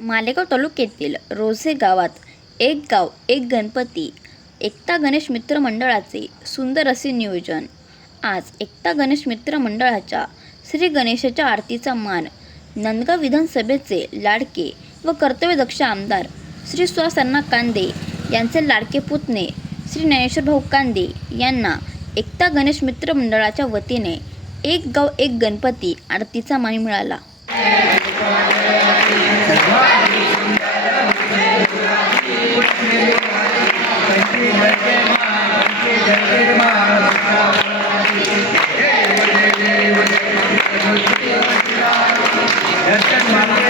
मालेगाव तालुक्यातील रोझे गावात एक गाव एक गणपती एकता गणेश मित्र मंडळाचे सुंदर असे नियोजन. आज एकता गणेश मित्र मंडळाच्या श्री गणेशाच्या आरतीचा मान नंदगाव विधानसभेचे लाडके व कर्तव्यदक्ष आमदार श्री सुहासन्ना कांदे यांचे लाडके पुतणे श्री ज्ञानेश्वर भाऊ कांदे यांना एकता गणेश मित्र मंडळाच्या वतीने एक गाव एक गणपती आरतीचा मान मिळाला. Gracias.